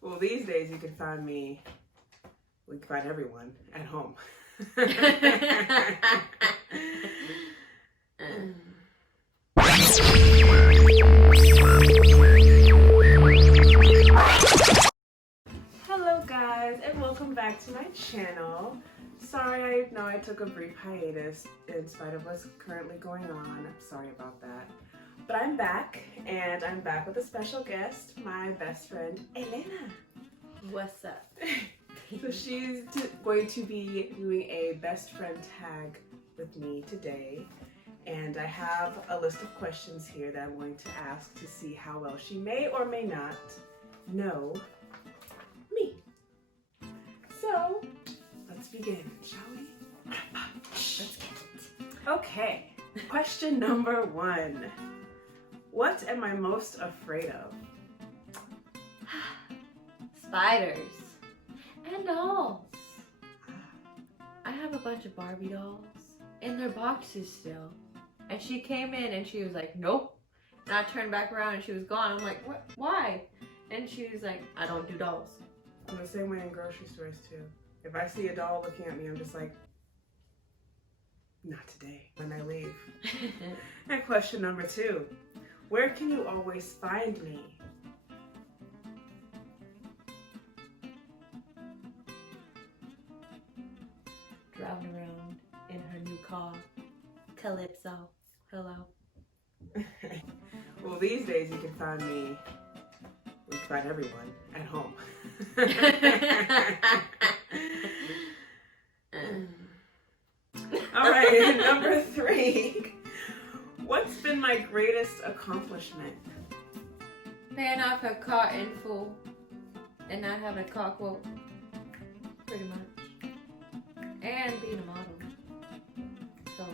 Well, these days you can find me, we can find everyone at home. Hello guys, and welcome back to my channel. Sorry, I know I took a brief hiatus in spite of what's currently going on. I'm sorry about that. But I'm back, and I'm back with a special guest, my best friend, Elena. What's up? So she's going to be doing a best friend tag with me today. And I have a list of questions here that I'm going to ask to see how well she may or may not know me. So, let's begin, shall we? Let's get it. Okay, question number 1. What am I most afraid of? Spiders. And dolls. I have a bunch of Barbie dolls in their boxes still. And she came in and she was like, nope. And I turned back around and she was gone. I'm like, what? Why? And she was like, I don't do dolls. I'm the same way in grocery stores too. If I see a doll looking at me, I'm just like, not today, when I leave. And question number 2. Where can you always find me? Driving around in her new car. Calypso. Hello. Well, these days you can find me, we can find everyone at home. All right, number 3. What's been my greatest accomplishment? Paying off her car in full and not having a car quote. Pretty much. And being a model. So,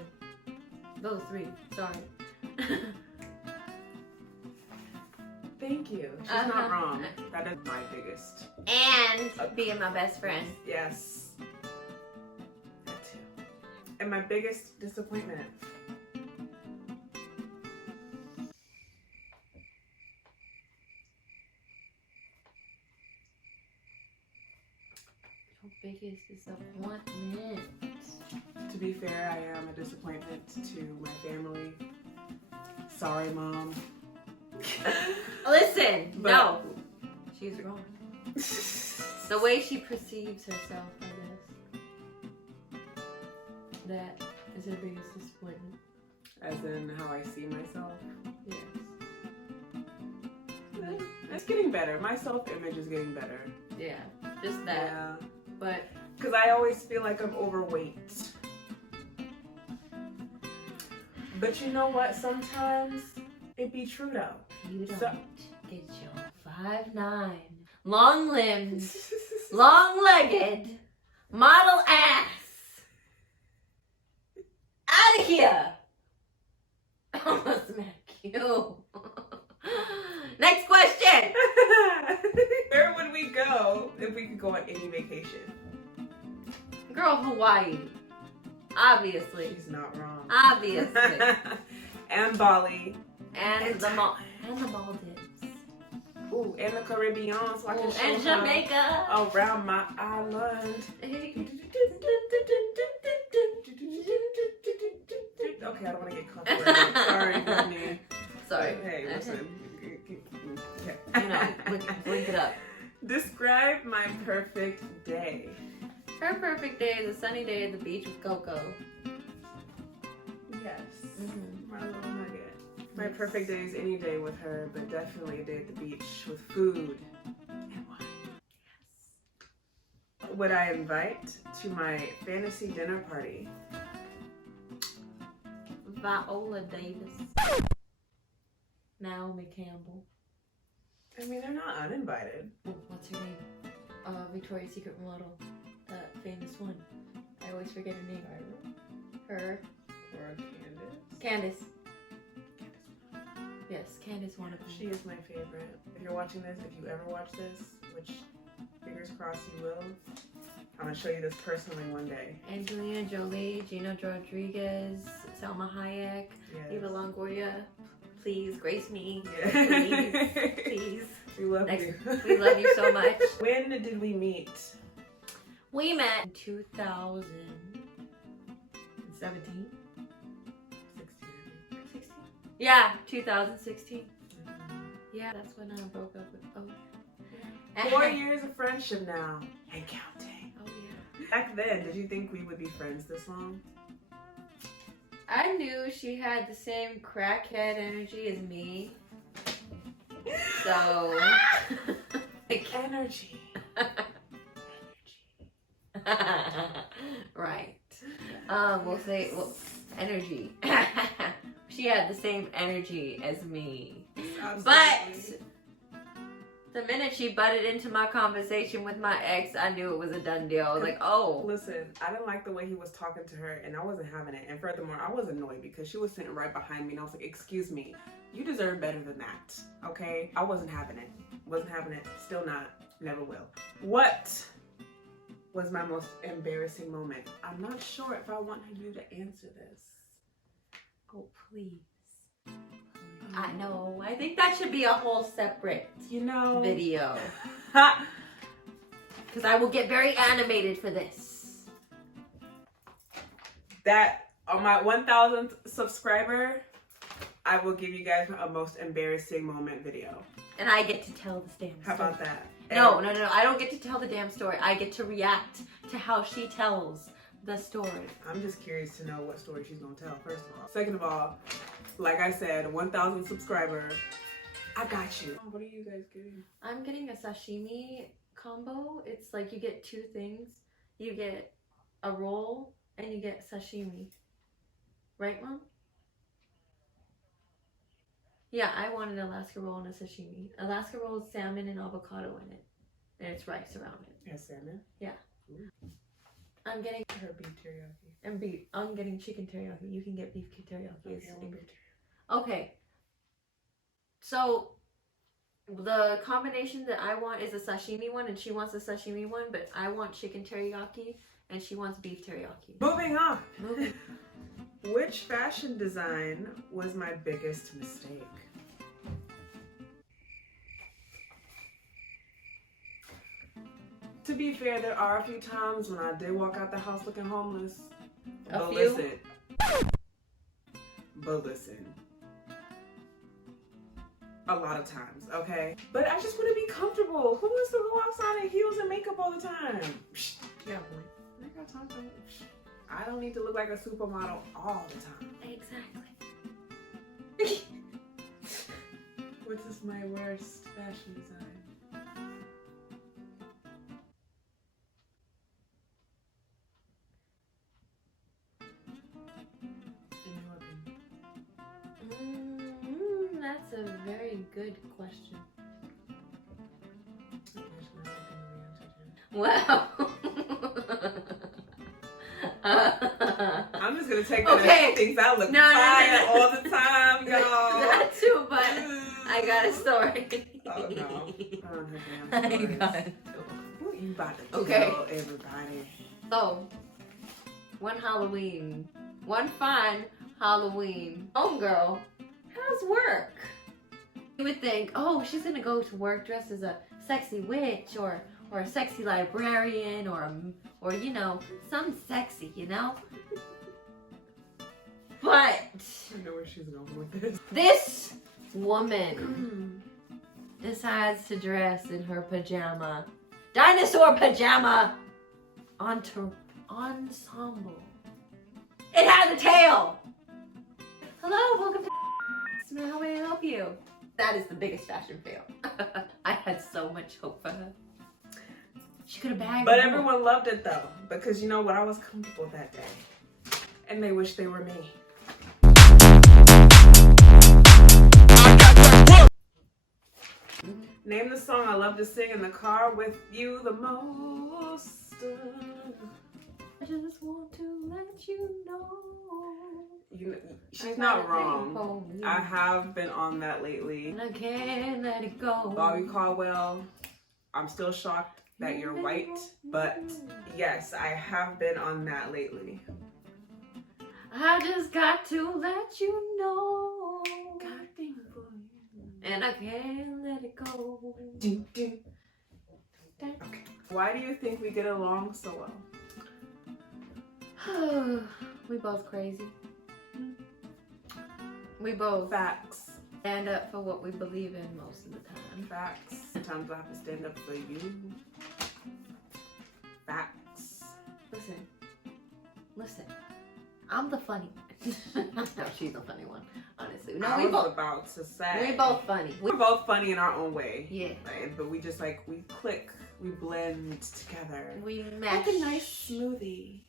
those 3. Sorry. Thank you. She's not wrong. That is my biggest. And being my best friend. Yes. That too. And my biggest disappointment. Your biggest disappointment. To be fair, I am a disappointment to my family. Sorry, Mom. Listen, But- no. She's wrong. The way she perceives herself, I guess. That is her biggest disappointment. As in how I see myself. Yes. It's getting better. My self-image is getting better. Yeah, just that. Yeah. But Because I always feel like I'm overweight. But you know what? Sometimes it be true though. you don't So- get your 5'9", long-limbed, long-legged, model ass out of here. I'm gonna smack you. Next question. Where would we go if we could go on any vacation? Girl, Hawaii. Obviously. She's not wrong. Obviously. And Bali. And the Maldives. Ooh, and the Caribbean. So I can show And her Jamaica. around my island. Okay, I don't want to get comfortable. Sorry, Whitney. Sorry. Hey, listen. You know, link it up. Describe my perfect day. Her perfect day is a sunny day at the beach with Coco. Yes. Mhm. My little nugget. My Yes. perfect day is any day with her, but definitely a day at the beach with food and wine. Yes. Would I invite to my fantasy dinner party? Viola Davis. Naomi Campbell. I mean, they're not uninvited. What's her name? Victoria's Secret model. That famous one. I always forget her name. Her. Or Candace. Candace. Yes, Candace one of them. She is my favorite. If you're watching this, if you ever watch this, which fingers crossed you will, I'm going to show you this personally one day. Angelina Jolie, Gina Rodriguez, Selma Hayek, Yes. Eva Longoria. Please, grace me. Yeah. Please. Please. We love you. We love you so much. When did we meet? We met in 2017. 16? Yeah, 2016. Yeah, that's when I broke up with. Oh, yeah. 4 years of friendship now. And counting. Oh, yeah. Back then, did you think we would be friends this long? I knew she had the same crackhead energy as me. So. Energy. Right. We'll say energy. She had the same energy as me. Absolutely. But the minute she butted into my conversation with my ex, I knew it was a done deal. I was like, oh. Listen, I didn't like the way he was talking to her, and I wasn't having it. And furthermore, I was annoyed because she was sitting right behind me, and I was like, excuse me, you deserve better than that, okay? I wasn't having it. Wasn't having it. Still not. Never will. What was my most embarrassing moment? I'm not sure if I want you to answer this. Oh, please. I know. I think that should be a whole separate video. Because I will get very animated for this. That, on my 1,000th subscriber, I will give you guys a most embarrassing moment video. And I get to tell this damn story. How about that? No. I don't get to tell the damn story. I get to react to how she tells the story. I'm just curious to know what story she's going to tell, first of all. Second of all, like I said, 1,000 subscriber. I got you. What are you guys getting? I'm getting a sashimi combo. It's like you get two things. You get a roll and you get sashimi. Right, Mom? Yeah, I want an Alaska roll and a sashimi. Alaska roll is salmon and avocado in it. And it's rice around it. Yeah, salmon? Yeah. Ooh. I'm getting her beef teriyaki. And beef. I'm getting chicken teriyaki. You can get beef teriyaki. Okay, I want beef teriyaki. Okay. So the combination that I want is a sashimi one, and she wants a sashimi one, but I want chicken teriyaki, and she wants beef teriyaki. Moving on. Which fashion design was my biggest mistake? To be fair, there are a few times when I did walk out the house looking homeless. But listen, a lot of times, okay? But I just want to be comfortable. Who wants to go outside in heels and makeup all the time? Yeah, boy. I got time for it. I don't need to look like a supermodel all the time. Exactly. What is my worst fashion design? That's a very good question. Wow. I'm just gonna take that as she thinks I look fire all the time, y'all. That too, but I got a story. Oh no. I got it. What you about to tell everybody? So, one fine Halloween, homegirl has work. You would think, oh, she's gonna go to work dressed as a sexy witch or a sexy librarian or you know, something sexy, you know? But I know where she's going with this. This woman decides to dress in her pajama, dinosaur pajama, ensemble. It has a tail. Hello, welcome to How may I help you? That is the biggest fashion fail. I had so much hope for her. She could have bagged. But everyone loved it though, because you know what? I was comfortable that day, and they wish they were me. Name the song I love to sing in the car with you the most. I just want to let you know. She's not wrong. I have been on that lately. And I can't let it go. Bobby Caldwell, I'm still shocked that you're white, but yes, I have been on that lately. I just got to let you know. And I can't let it go. Do, do. Okay. Why do you think we get along so well? We both crazy. We both Facts. stand up for what we believe in most of the time. Facts. Sometimes I have to stand up for you. Facts. Listen. I'm the funny one. No, she's the funny one. Honestly, no, I we was both. about to say. We're both funny. We're both funny in our own way. Yeah. Right? But we just like, we click, we blend together. We match. Like a nice smoothie.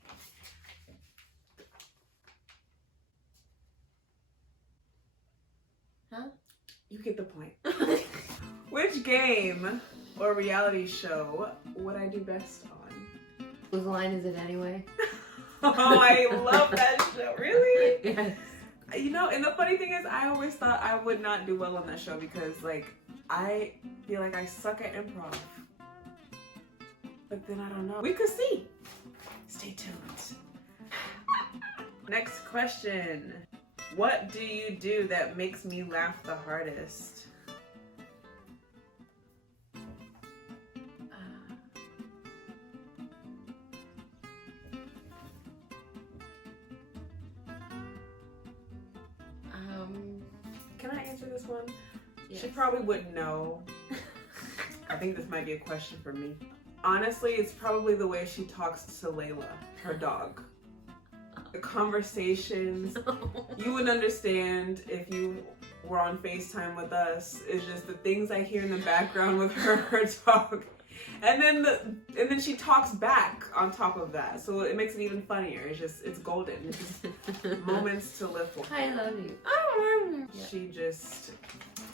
Huh? You get the point. Which game or reality show would I do best on? Whose line is it anyway? Oh, I love that show. Really? Yes. You know, and the funny thing is, I always thought I would not do well on that show because, like, I feel like I suck at improv. But then I don't know. We could see. Stay tuned. Next question. What do you do that makes me laugh the hardest? Can I answer this one? Yes. She probably wouldn't know. I think this might be a question for me. Honestly, it's probably the way she talks to Layla, her dog. The conversations, you would understand if you were on FaceTime with us. It's just the things I hear in the background with her dog. And then she talks back on top of that. So it makes it even funnier. It's golden. It's just moments to live for. I love you. She just,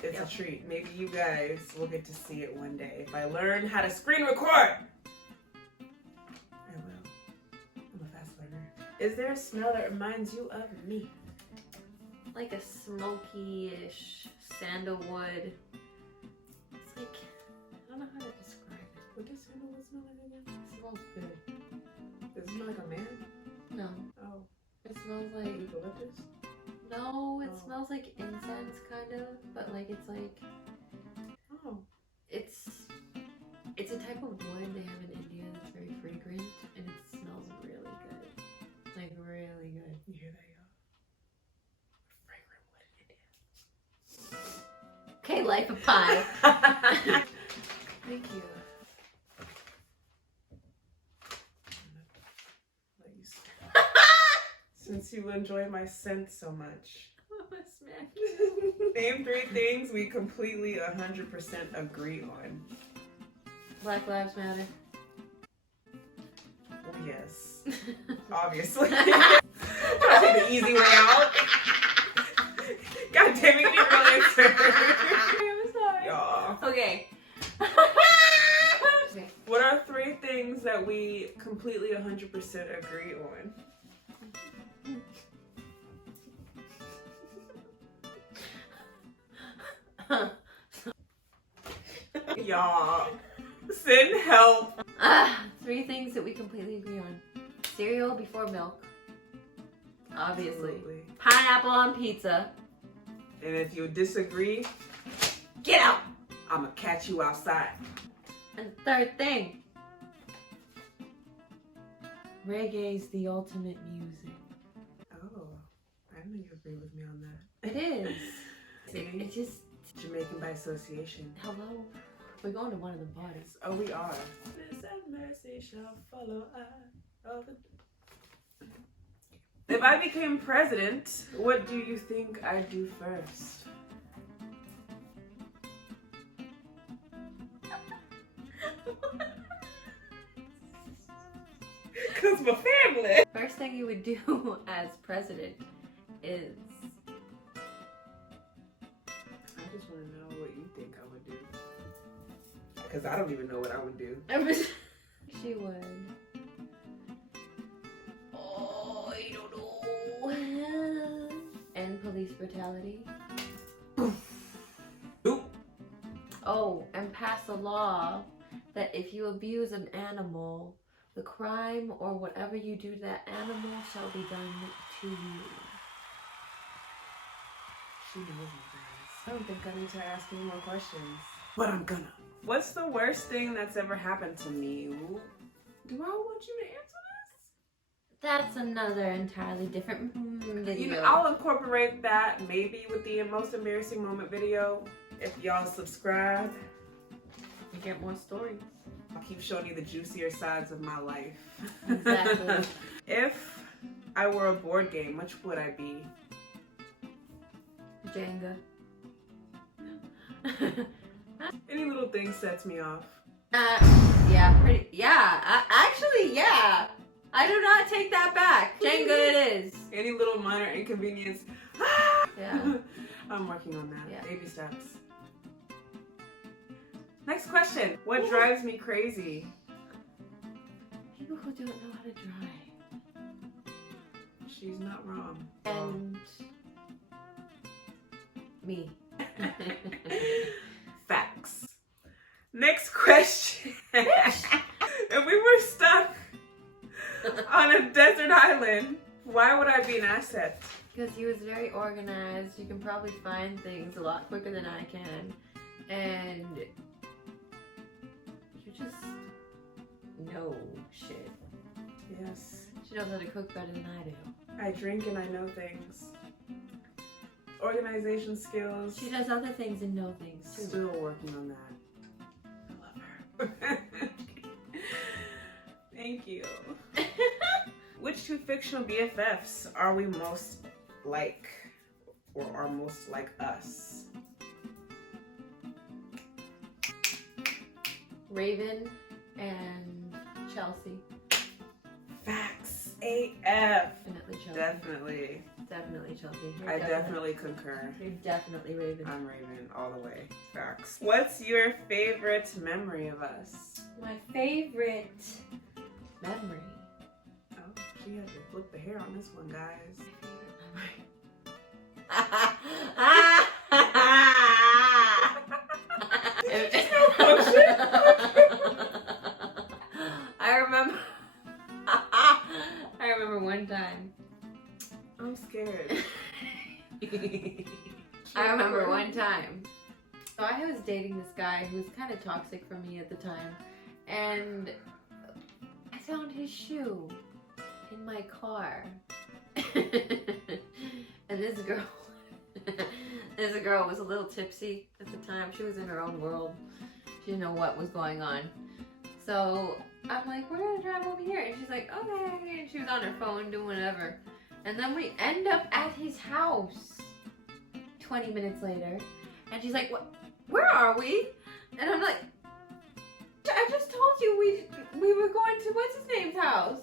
it's a treat. Maybe you guys will get to see it one day. If I learn how to screen record, I will. I'm a fast learner. Is there a smell that reminds you of me? Like a smoky-ish sandalwood. It's like, I don't know how to describe it. What does sandalwood smell like again? It smells good. Does it smell like a man? No. Oh. It smells like... Eucalyptus? No, it smells like incense, kind of. But like, it's like... Oh. It's a type of wood they have in India that's very fragrant. And it smells really good. Like, really good. You hear that, y'all? Fragrant wood in India. Okay, life of pie. Thank you. Since you enjoy my scent so much. Name 3 things we completely 100% agree on. Black Lives Matter. Well, yes. Obviously. I'll take the easy way out. God damn it, you didn't really answer. I'm sorry. Y'all. Okay. What are 3 things that we completely 100% agree on? Y'all, send help. 3 things that we completely agree on. Cereal before milk. Obviously. Absolutely. Pineapple on pizza. And if you disagree, Get out! I'ma catch you outside. And 3rd thing. Reggae's the ultimate music. Oh, I know you agree with me on that. It is. See? It just... Jamaican by association. Hello. We're going to one of the parties. Oh, we are. Goodness and mercy shall follow us. If I became president, what do you think I'd do first? Cause my family. First thing you would do as president is... I just want to know what you think I would do. Because I don't even know what I would do. She would. Oh, I don't know. End police brutality. Oop. Oh, and pass a law that if you abuse an animal, the crime or whatever you do to that animal shall be done to you. She knows me, guys. I don't think I need to ask any more questions. But I'm gonna. What's the worst thing that's ever happened to me? Do I want you to answer this? That's another entirely different video. You know, I'll incorporate that maybe with the most embarrassing moment video. If y'all subscribe, you get more stories. I'll keep showing you the juicier sides of my life. Exactly. If I were a board game, which would I be? Jenga. Any little thing sets me off. Yeah, pretty. Yeah, actually, yeah. I do not take that back. Jenga it is. Any little minor inconvenience. Yeah. I'm working on that. Yeah. Baby steps. Next question. What drives me crazy? People who don't know how to drive. She's not wrong. And me. Facts. Next question. If we were stuck on a desert island, why would I be an asset? Because he was very organized. You can probably find things a lot quicker than I can. And you just know shit. Yes. She knows how to cook better than I do. I drink and I know things. Organization skills. She does other things and know things too. Still working on that. I love her. Thank you. Which two fictional BFFs are we most like, or are most like us? Raven and Chelsea. Facts. AF. Definitely Chelsea. Definitely. Definitely Chelsea. I definitely concur. You're definitely Raven. I'm Raven all the way. Facts. What's your favorite memory of us? My favorite memory. Oh, she had to flip the hair on this one, guys. I remember one time. I'm scared. I remember one time. So I was dating this guy who was kind of toxic for me at the time, and I found his shoe in my car. And this girl was a little tipsy at the time. She was in her own world. She didn't know what was going on. So I'm like, we're gonna drive over here. And she's like, okay. And she was on her phone doing whatever. And then we end up at his house 20 minutes later. And she's like, what? Where are we? And I'm like, I just told you we were going to what's his name's house.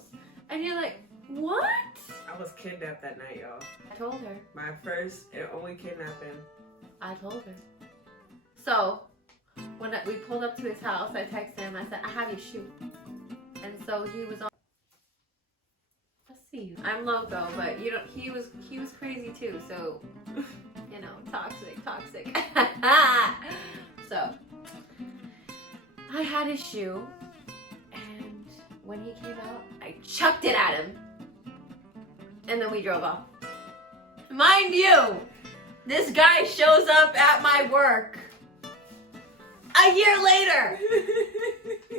And you're like, what? I was kidnapped that night, y'all. I told her. My first and only kidnapping. I told her. So when we pulled up to his house, I texted him. I said, I have your shoe. And so he was on. Let's see. I'm loco, but you know he was crazy too. So you know, toxic. So I had his shoe, and when he came out, I chucked it at him, and then we drove off. Mind you, this guy shows up at my work a year later.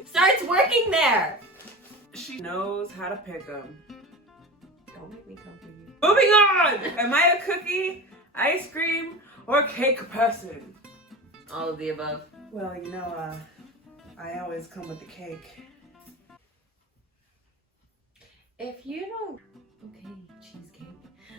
Starts working there. She knows how to pick them. Don't make me come for you. Moving on! Am I a cookie, ice cream, or cake person? All of the above. Well, you know, I always come with the cake. If you don't... Okay, cheesecake.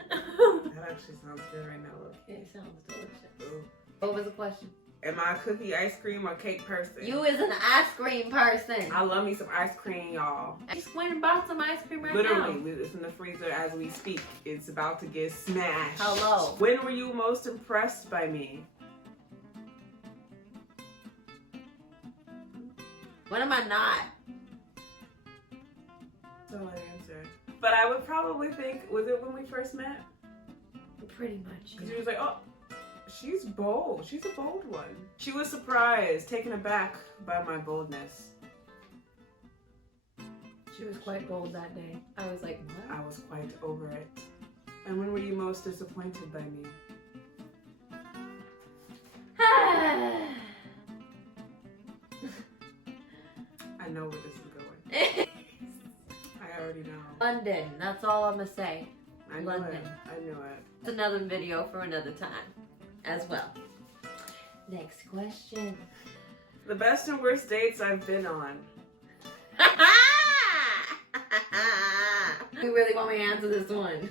That actually sounds good right now, look. It sounds delicious. Ooh. What was the question? Am I a cookie, ice cream, or cake person? You is an ice cream person. I love me some ice cream, y'all. I just went and bought some ice cream right now. Literally, it's in the freezer as we speak. It's about to get smashed. Hello. When were you most impressed by me? When am I not? So I answered. But I would probably think, was it when we first met? Pretty much. Because she was like, oh, she's bold. She's a bold one. She was surprised, taken aback by my boldness. She was quite bold that day. I was like, what? I was quite over it. And when were you most disappointed by me? know where this is going. I already know. London, that's all I'm gonna say. I knew London. it. I knew it. It's another video for another time as well. Next question. The best and worst dates I've been on. You really want me to answer this one?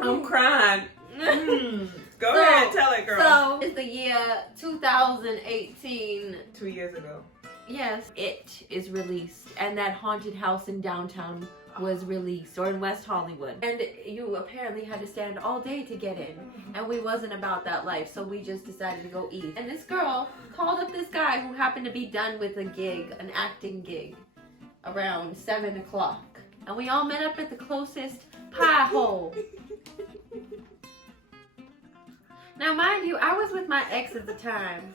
I'm crying. Go ahead, tell it, girl. So, it's the year 2018. 2 years ago. Yes, It is released, and that haunted house in downtown was released, or in West Hollywood. And you apparently had to stand all day to get in, and we wasn't about that life, so we just decided to go eat. And this girl called up this guy who happened to be done with a gig, an acting gig, around 7 o'clock. And we all met up at the closest pie hole. Now, mind you, I was with my ex at the time.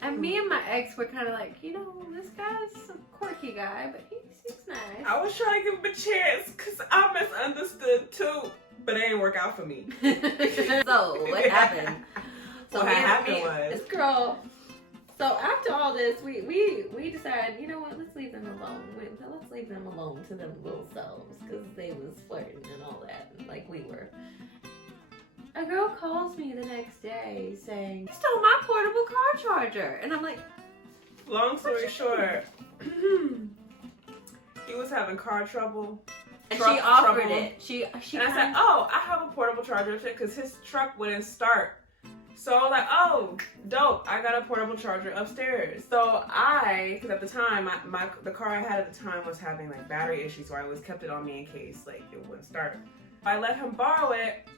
And me and my ex were kind of like, you know, this guy's a quirky guy, but he seems nice. I was trying to give him a chance because I misunderstood too, but it didn't work out for me. So, what happened? So what happened was this girl. So after all this, we decided, you know what? Let's leave them alone. Let's leave them alone to them little selves, because they was flirting and all that, like we were. A girl calls me the next day saying, "You stole my portable car charger," and I'm like, long story short, he was having car trouble. And she offered it. She and I said, "Oh, I have a portable charger because his truck wouldn't start." So I was like, "Oh, dope! I got a portable charger upstairs." So because at the time, the car I had at the time was having like battery issues, so I always kept it on me in case like it wouldn't start. I let him borrow it,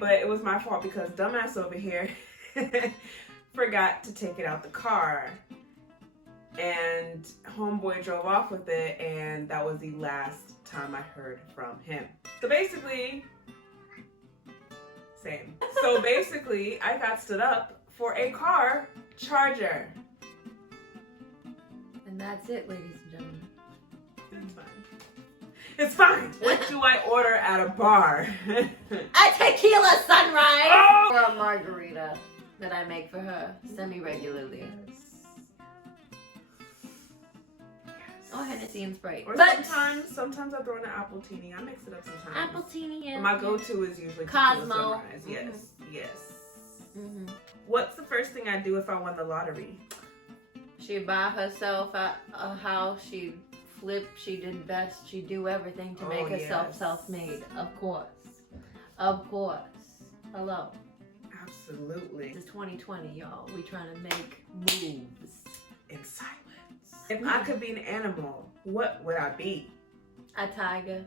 but it was my fault because dumbass over here forgot to take it out the car, and homeboy drove off with it, and that was the last time I heard from him. So basically. Same. So basically, I got stood up for a car charger. And that's it, ladies and gentlemen. It's fine. It's fine. What do I order at a bar? A tequila sunrise! Oh! Or a margarita that I make for her semi-regularly. Oh, Hennessy and Sprite. Or sometimes I throw in an apple teeny. I mix it up sometimes. Apple teeny, yeah. But my go-to is usually Cosmo. Tequila Sunrise. Yes, yes. Mm-hmm. What's the first thing I'd do if I won the lottery? She'd buy herself a house. She'd flip. She'd invest. She'd do everything to make herself self-made. Of course. Of course. Hello. Absolutely. This is 2020, y'all. We trying to make moves. In silence. If I could be an animal, what would I be? A tiger.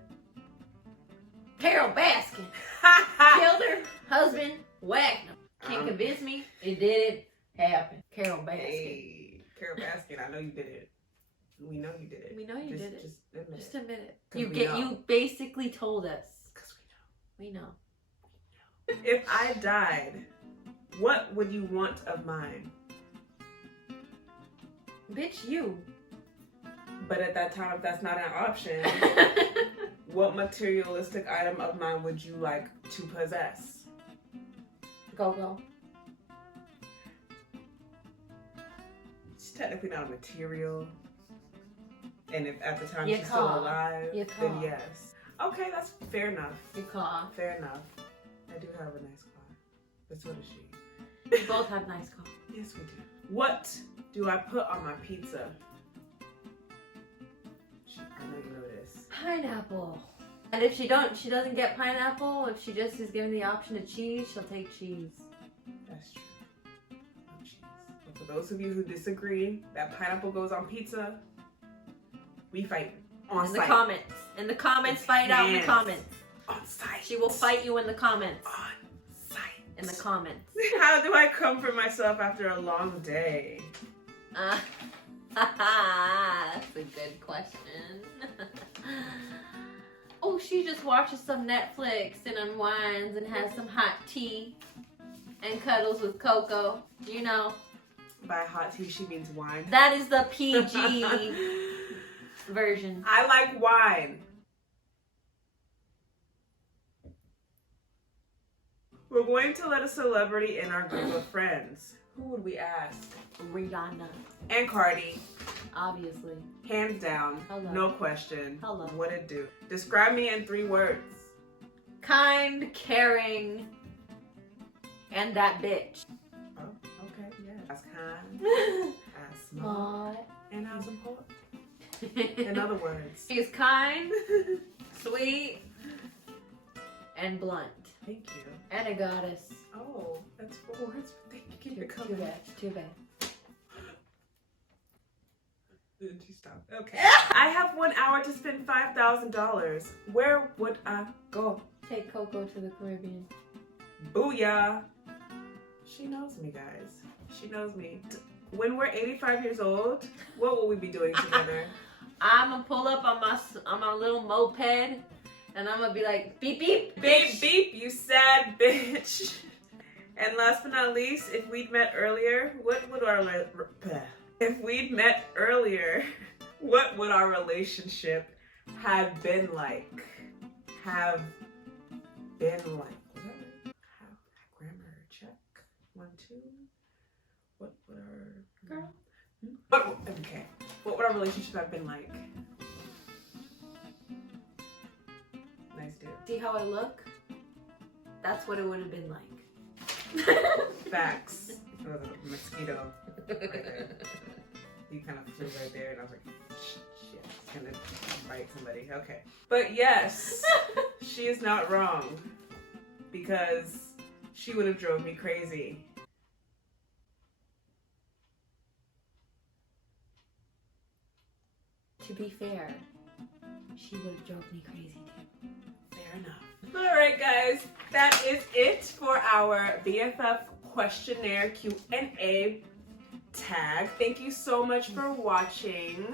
Carol Baskin. Killed her husband, whacked him. Can't convince me. It did happen. Carol Baskin. Hey, Carol Baskin, I know you did it. We know you did it. We know you did it. Just admit it. Just admit it. 'Cause You basically told us. Because We know. If I died, what would you want of mine? Bitch, you. But at that time, if that's not an option, what materialistic item of mine would you like to possess? Go. It's technically not a material. And if at the time Your she's car. still alive, Your then car. yes. Okay, that's fair enough. Your car. Fair enough. I do have a nice car. But so does she. We both have nice cars. Yes, we do. What do I put on my pizza? I know you know this. Pineapple. And if she doesn't get pineapple, if she just is given the option of cheese, she'll take cheese. That's true. No cheese. But for those of you who disagree that pineapple goes on pizza, we fight on In site. the comments. In the comments, fight out in the comments. On site. She will fight you in the comments. On site. In the comments. How do I comfort myself after a long day? That's a good question. Oh, she just watches some Netflix and unwinds and has some hot tea and cuddles with Coco. You know. By hot tea, she means wine. That is the PG version. I like wine. We're going to let a celebrity in our group of friends. Who would we ask? Rihanna. And Cardi. Obviously. Hands down. Hello. No question. Hello. What it do? Describe me in 3 words. Kind, caring, and that bitch. Oh, okay, yeah. As kind, as smart, and as important. In other words. She's kind, sweet, and blunt. Thank you. And a goddess. Oh, that's 4 words. Thank you. You're Too coming. bad. Too bad. Did you stop? Okay. I have 1 hour to spend $5,000. Where would I go? Take Coco to the Caribbean. Booyah. She knows me, guys. She knows me. When we're 85 years old, what will we be doing together? I'm gonna pull up on my little moped, and I'm gonna be like, beep beep, Beep beep, you sad bitch. And last but not least, if we'd met earlier, what would our have been like? Have grammar check. 1, 2. What would our Girl. Okay. What would our relationship have been like? Nice dude. See how I look? That's what it would have been like. Facts. It was a mosquito right there. He kind of flew right there, and I was like, shit, it's gonna bite somebody. Okay. But yes, she is not wrong, because she would have drove me crazy. To be fair, she would have drove me crazy too. Fair enough. Alright guys, that is it for our BFF questionnaire Q&A tag. Thank you so much for watching.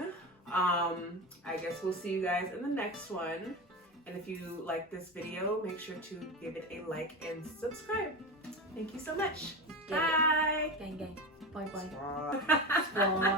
I guess we'll see you guys in the next one. And if you like this video, make sure to give it a like and subscribe. Thank you so much. Get it. Bye. Gang gang. Bye bye. Bye. Bye.